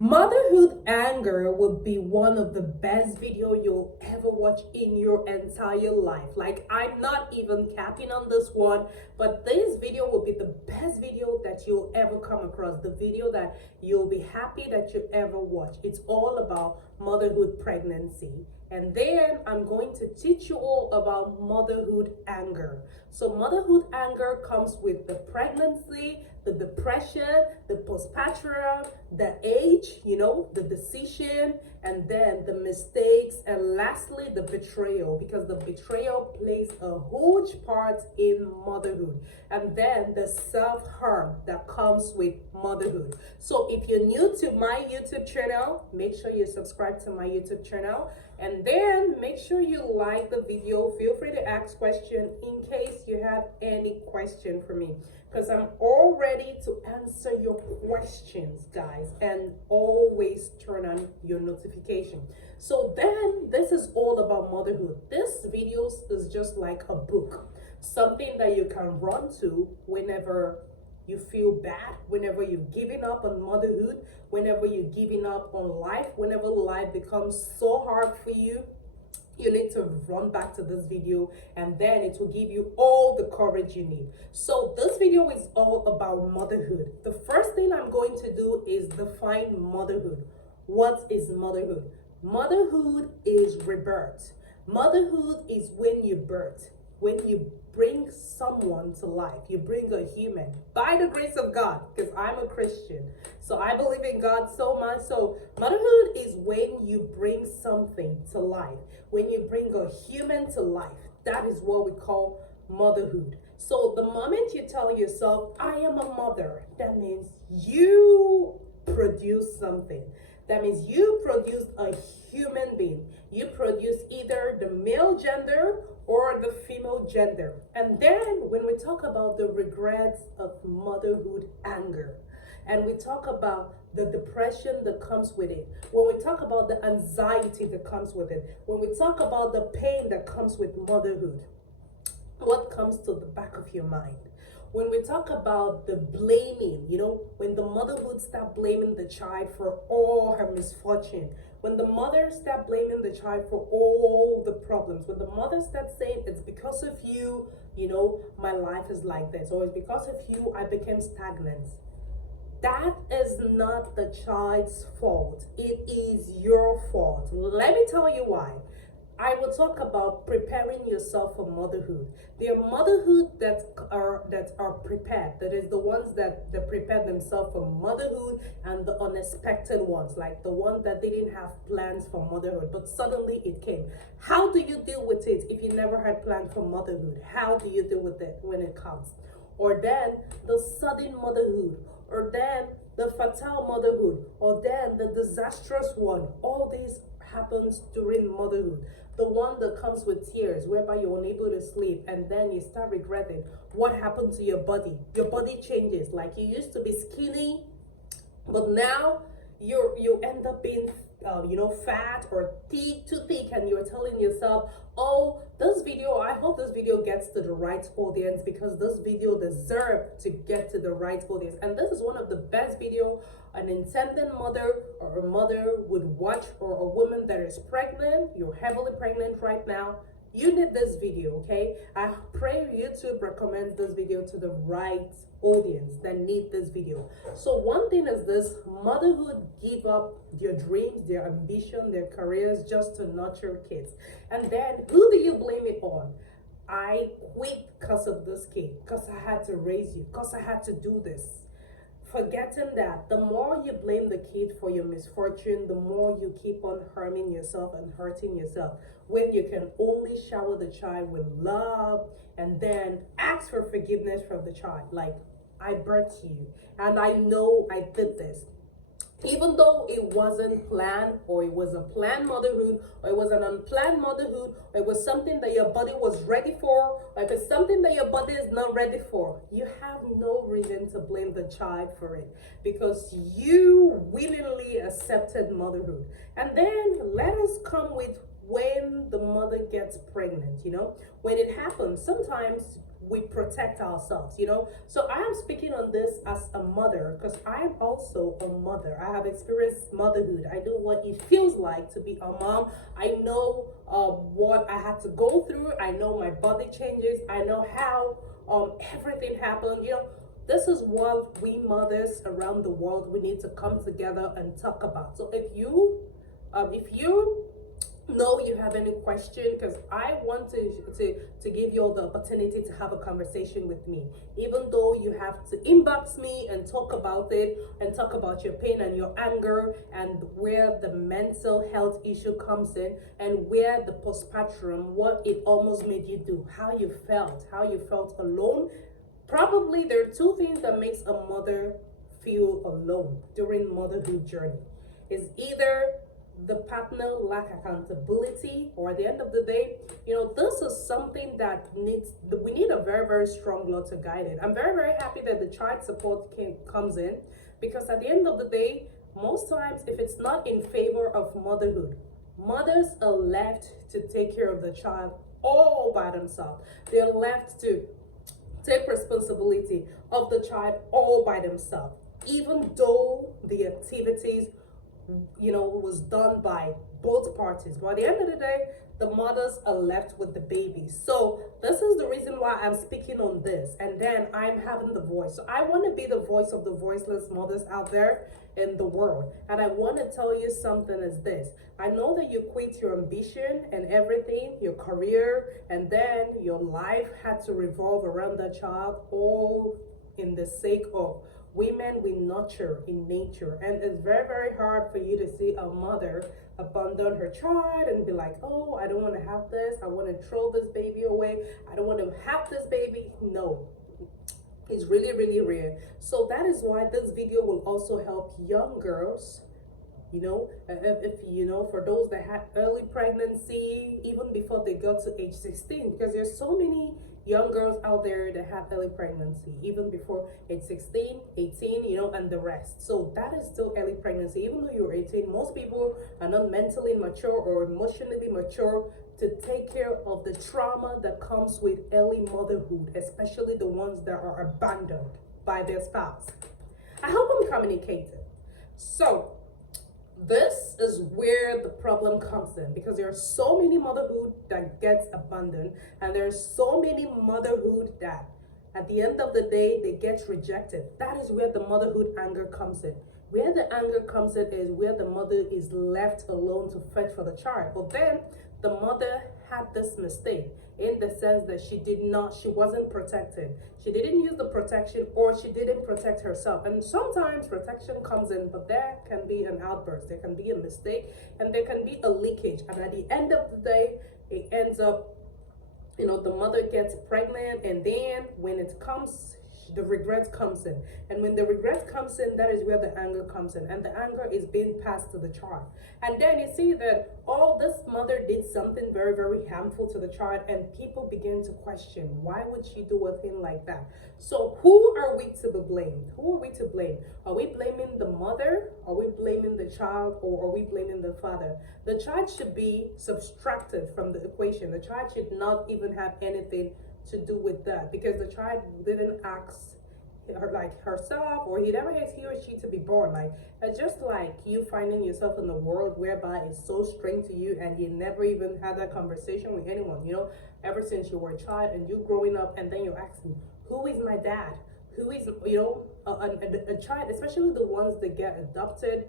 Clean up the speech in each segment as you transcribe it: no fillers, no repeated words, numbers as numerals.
Motherhood anger would be one of the best video you'll ever watch in your entire life. Like, I'm not even capping on this one, but this video will be the best video that you'll ever come across. The video that you'll be happy that you ever watch. It's all about motherhood pregnancy. And then I'm going to teach you all about motherhood anger. So motherhood anger comes with the pregnancy, the depression, the postpartum, the age, the decision, and then the mistakes, and lastly, the betrayal, because the betrayal plays a huge part in motherhood, and then the self-harm that comes with motherhood. So if you're new to my YouTube channel, make sure you subscribe to my YouTube channel, and then make sure you like the video. Feel free to ask questions in case you have any question for me, because I'm all ready to answer your questions, guys, and always turn on your notification. So then this is all about motherhood. This video is just like a book, something that you can run to whenever you feel bad, whenever you're giving up on motherhood, whenever you're giving up on life, whenever life becomes so hard for you. You need to run back to this video, and then it will give you all the courage you need. So this video is all about motherhood. The first thing I'm going to do is define motherhood. What is motherhood? Motherhood is rebirth. Motherhood is when you birth, when you bring someone to life, you bring a human by the grace of God, because I'm a Christian. So I believe in God so much. So motherhood is when you bring something to life, when you bring a human to life. That is what we call motherhood. So the moment you tell yourself, I am a mother, that means you produce something. That means you produce a human being. You produce either the male gender or the female gender. And then when we talk about the regrets of motherhood anger, and we talk about the depression that comes with it, when we talk about the anxiety that comes with it, when we talk about the pain that comes with motherhood, what comes to the back of your mind? When we talk about the blaming, when the motherhood start blaming the child for all her misfortune, when the mother start blaming the child for all the problems, when the mother starts saying, it's because of you, my life is like this, or it's because of you, I became stagnant. That is not the child's fault. It is your fault. Let me tell you why. I will talk about preparing yourself for motherhood. There are motherhood that are prepared. That is the ones that prepare themselves for motherhood, and the unexpected ones, like the ones that didn't have plans for motherhood, but suddenly it came. How do you deal with it if you never had plans for motherhood? How do you deal with it when it comes? Or then the sudden motherhood, or then the fatal motherhood, or then the disastrous one. All these happens during motherhood. The one that comes with tears, whereby you're unable to sleep, and then you start regretting what happened to your body. Your body changes. Like, you used to be skinny, but now you end up being fat or thick, too thick, and you're telling yourself, oh, this video, I hope this video gets to the right audience, because this video deserves to get to the right audience. And this is one of the best video an intended mother or a mother would watch, or a woman that is pregnant, you're heavily pregnant right now. You need this video, okay? I pray YouTube recommends this video to the right audience that need this video. So one thing is this: motherhood give up their dreams, their ambition, their careers just to nurture kids. And then who do you blame it on? I quit because of this kid, because I had to raise you, because I had to do this. Forgetting that the more you blame the kid for your misfortune, the more you keep on harming yourself and hurting yourself, when you can only shower the child with love and then ask for forgiveness from the child. Like, I birthed you, and I know I did this. Even though it wasn't planned, or it was a planned motherhood, or it was an unplanned motherhood, or it was something that your body was ready for, or if it's something that your body is not ready for, you have no reason to blame the child for it, because you willingly accepted motherhood. And then let us come with when the mother gets pregnant. When it happens, sometimes we protect ourselves, you know. So I am speaking on this as a mother because I'm also a mother. I have experienced motherhood. I know what it feels like to be a mom. I know what I had to go through. I know my body changes. I know how everything happened, you know. This is what we mothers around the world, we need to come together and talk about. So if you know you have any question, because I want to give you all the opportunity to have a conversation with me, even though you have to inbox me and talk about it and talk about your pain and your anger and where the mental health issue comes in and where the postpartum, what it almost made you do, how you felt alone. Probably there are two things that makes a mother feel alone during motherhood journey. Is either the partner lack accountability, or at the end of the day, you know, this is something that we need a very, very strong law to guide it. I'm very, very happy that the child support comes in, because at the end of the day, most times if it's not in favor of motherhood, mothers are left to take care of the child all by themselves. They're left to take responsibility of the child all by themselves, even though the activities, you know, was done by both parties. But at the end of the day, the mothers are left with the baby. So this is the reason why I'm speaking on this, and then I'm having the voice. So I want to be the voice of the voiceless mothers out there in the world. And I want to tell you something is this. I know that you quit your ambition and everything, your career, and then your life had to revolve around that child, all in the sake of women we nurture in nature. And it's very, very hard for you to see a mother abandon her child and be like, oh, I don't want to have this, I want to throw this baby away, I don't want to have this baby. No, it's really, really rare. So that is why this video will also help young girls, you know, if you know, for those that had early pregnancy even before they got to age 16, because there's so many young girls out there that have early pregnancy even before age 16, 18, you know, and the rest. So that is still early pregnancy. Even though you're 18, most people are not mentally mature or emotionally mature to take care of the trauma that comes with early motherhood, especially the ones that are abandoned by their spouse. I hope I'm communicating. So this is where the problem comes in, because there are so many motherhood that gets abandoned, and there's so many motherhood that at the end of the day they get rejected. That is where the motherhood anger comes in. Where the anger comes in is where the mother is left alone to fetch for the child. But then the mother had this mistake in the sense that she wasn't protected. She didn't use the protection, or she didn't protect herself. And sometimes protection comes in, but there can be an outburst, there can be a mistake, and there can be a leakage. And at the end of the day, it ends up, you know, the mother gets pregnant, and then when it comes, the regret comes in. And when the regret comes in, that is where the anger comes in, and the anger is being passed to the child. And then you see that this mother did something very, very harmful to the child, and people begin to question, why would she do a thing like that? So who are we to be blamed? Who are we to blame? Are we blaming the mother? Are we blaming the child? Or are we blaming the father? The child should be subtracted from the equation. The child should not even have anything to do with that, because the child didn't ask her, like, herself, or he never has he or she to be born. Like, it's just like you finding yourself in a world whereby it's so strange to you, and you never even had that conversation with anyone, you know, ever since you were a child, and you growing up, and then you're asking, who is my dad? Who is, you know, a child, especially the ones that get adopted.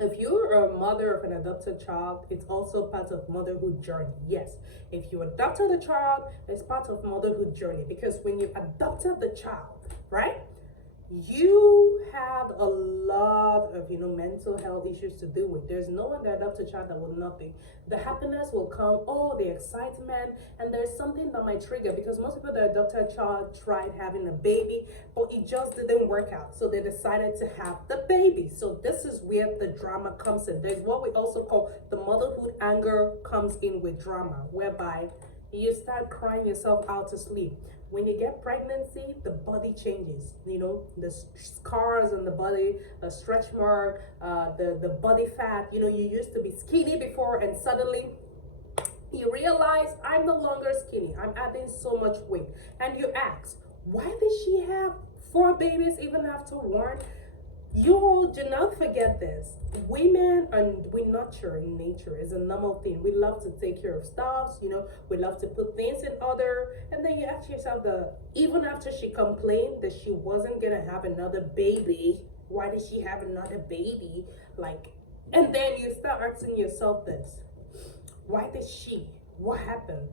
If you're a mother of an adopted child, it's also part of motherhood journey. Yes, if you adopted a child, it's part of motherhood journey, because when you adopted the child, right, you have a lot of, you know, mental health issues to deal with. There's no one that adopts a child that will not be. The happiness will come, oh, the excitement, and there's something that might trigger, because most people that adopt a child tried having a baby, but it just didn't work out, so they decided to have the baby. So this is where the drama comes in. There's what we also call the motherhood anger comes in with drama, whereby you start crying yourself out to sleep. When you get pregnancy, the body changes, you know, the scars on the body, the stretch mark, the body fat. You know, you used to be skinny before, and suddenly You realize I'm no longer skinny, I'm adding so much weight. And you ask, why did she have four babies even after one? You all do not forget this. Women and we nurture in nature is a normal thing. We love to take care of stuff, we love to put things in order. And then you ask yourself that even after she complained that she wasn't gonna have another baby, why did she have another baby? Like, and then you start asking yourself this. Why did she? What happened?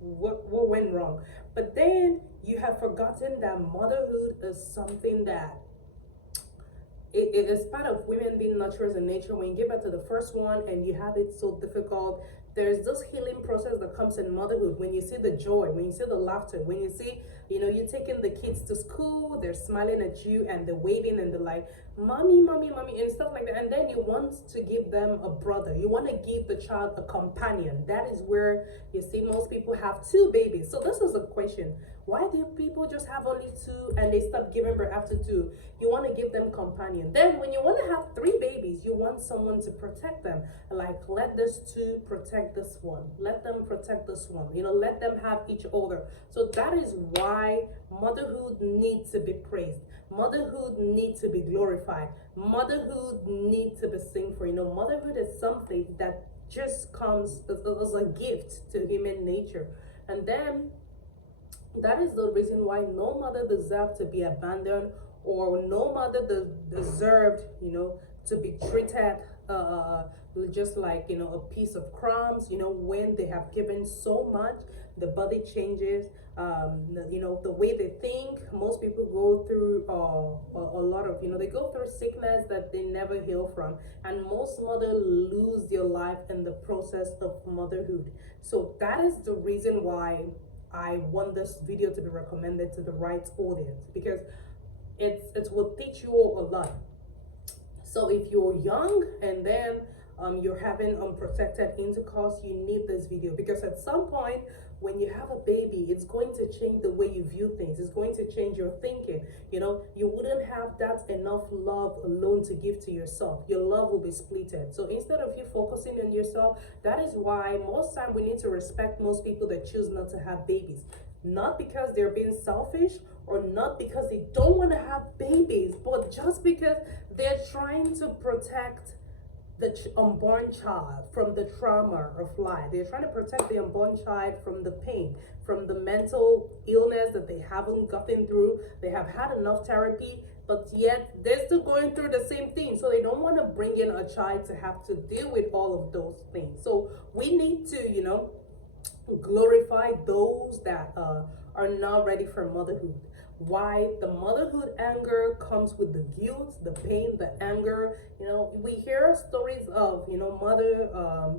What went wrong? But then you have forgotten that motherhood is something that it is part of women being nurturers in nature. When you give birth to the first one and you have it so difficult, there's this healing process that comes in motherhood. When you see the joy, when you see the laughter, when you see, you taking the kids to school, they're smiling at you and they're waving and they're like, mommy, mommy, mommy, and stuff like that. And then you want to give them a brother. You want to give the child a companion. That is where you see most people have two babies. So this is a question. Why do people just have only two and they stop giving birth after two? You want to give them companion. Then when you want to have three babies, you want someone to protect them. Like, let this two protect this one. Let them protect this one. Let them have each other. So that is why motherhood needs to be praised. Motherhood needs to be glorified. Motherhood needs to be seen for. Motherhood is something that just comes as a gift to human nature. And then that is the reason why no mother deserved to be abandoned, or no mother deserved, to be treated just like, a piece of crumbs, when they have given so much. The body changes, the way they think. Most people go through a lot of, they go through sickness that they never heal from. And most mothers lose their life in the process of motherhood. So that is the reason why I want this video to be recommended to the right audience, because it will teach you a lot. So if you're young and then you're having unprotected intercourse, you need this video, because at some point when you have a baby, it's going to change the way you view things. It's going to change your thinking. You wouldn't have that enough love alone to give to yourself. Your love will be splitted. So instead of you focusing on yourself, that is why most time we need to respect most people that choose not to have babies. Not because they're being selfish, or not because they don't want to have babies, but just because they're trying to protect the unborn child from the trauma of life. They're trying to protect the unborn child from the pain, from the mental illness that they haven't gotten through. They have had enough therapy, but yet they're still going through the same thing. So they don't want to bring in a child to have to deal with all of those things. So we need to, glorify those that are not ready for motherhood. Why? The motherhood anger comes with the guilt, the pain, the anger. We hear stories of mother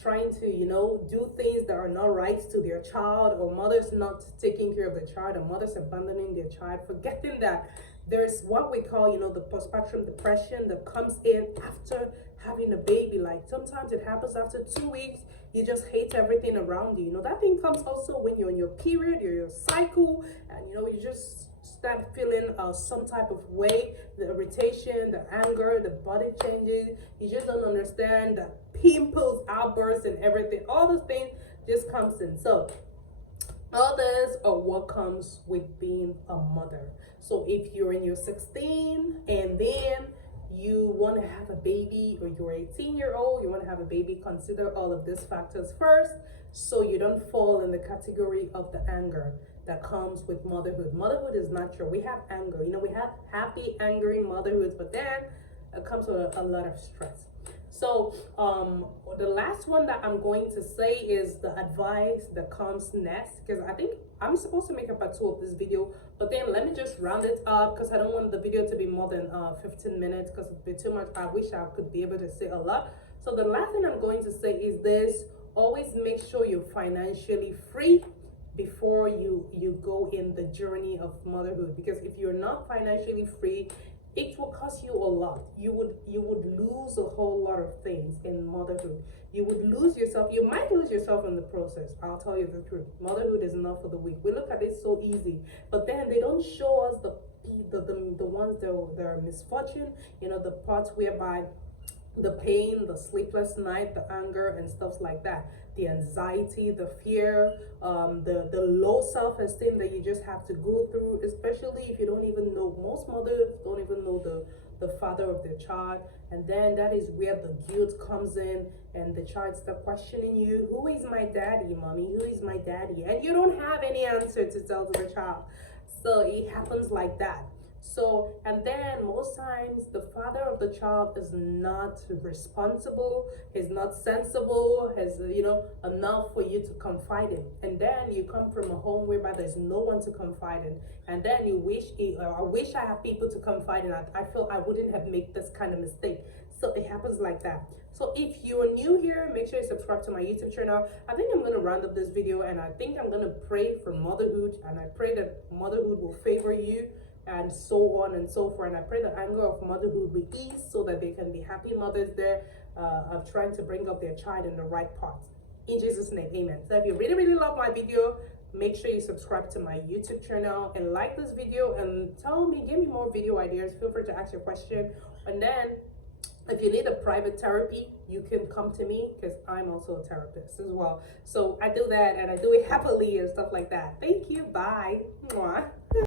trying to do things that are not right to their child, or mothers not taking care of the child, or mothers abandoning their child, forgetting that there's what we call the postpartum depression that comes in after having a baby. Like, sometimes it happens after 2 weeks. You just hate everything around you. That thing comes also when you're in your period, your cycle, and you just start feeling some type of way, the irritation, the anger, the body changes. You just don't understand, the pimples, outbursts, and everything. All those things just comes in. So all this are what comes with being a mother. So if you're in your 16 and then you want to have a baby, or you're 18-year-old, you want to have a baby, consider all of these factors first, so you don't fall in the category of the anger that comes with motherhood. Motherhood is natural. We have anger. We have happy, angry motherhoods, but then it comes with a lot of stress. So the last one that I'm going to say is the advice that comes next, because I think I'm supposed to make a part 2 of this video, but then let me just round it up, because I don't want the video to be more than 15 minutes, because it'd be too much. I wish I could be able to say a lot. So the last thing I'm going to say is this: always make sure you're financially free before you go in the journey of motherhood, because if you're not financially free, it will cost you a lot. You would lose a whole lot of things in motherhood. You would lose yourself. You might lose yourself in the process. I'll tell you the truth. Motherhood is not for the weak. We look at it so easy, but then they don't show us the ones that are misfortune. The parts whereby the pain, the sleepless night, the anger, and stuff like that, the anxiety, the fear, the low self-esteem that you just have to go through, especially if you don't even know. Most mothers don't even know the father of their child, and then that is where the guilt comes in, and the child start questioning you, who is my daddy, mommy, who is my daddy, and you don't have any answer to tell to the child. So it happens like that. So, and then most times the father of the child is not responsible, he's not sensible, has, enough for you to confide in. And then you come from a home whereby there's no one to confide in. And then you wish, I wish I had people to confide in. I feel I wouldn't have made this kind of mistake. So it happens like that. So if you're new here, make sure you subscribe to my YouTube channel. I think I'm going to round up this video, and I think I'm going to pray for motherhood, and I pray that motherhood will favor you, and so on and so forth. And I pray the anger of motherhood will ease so that they can be happy mothers there, of trying to bring up their child in the right path. In Jesus' name, amen. So if you really, really love my video, make sure you subscribe to my YouTube channel and like this video, and tell me, give me more video ideas. Feel free to ask your question. And then if you need a private therapy, you can come to me, because I'm also a therapist as well. So I do that, and I do it happily and stuff like that. Thank you. Bye. Mwah.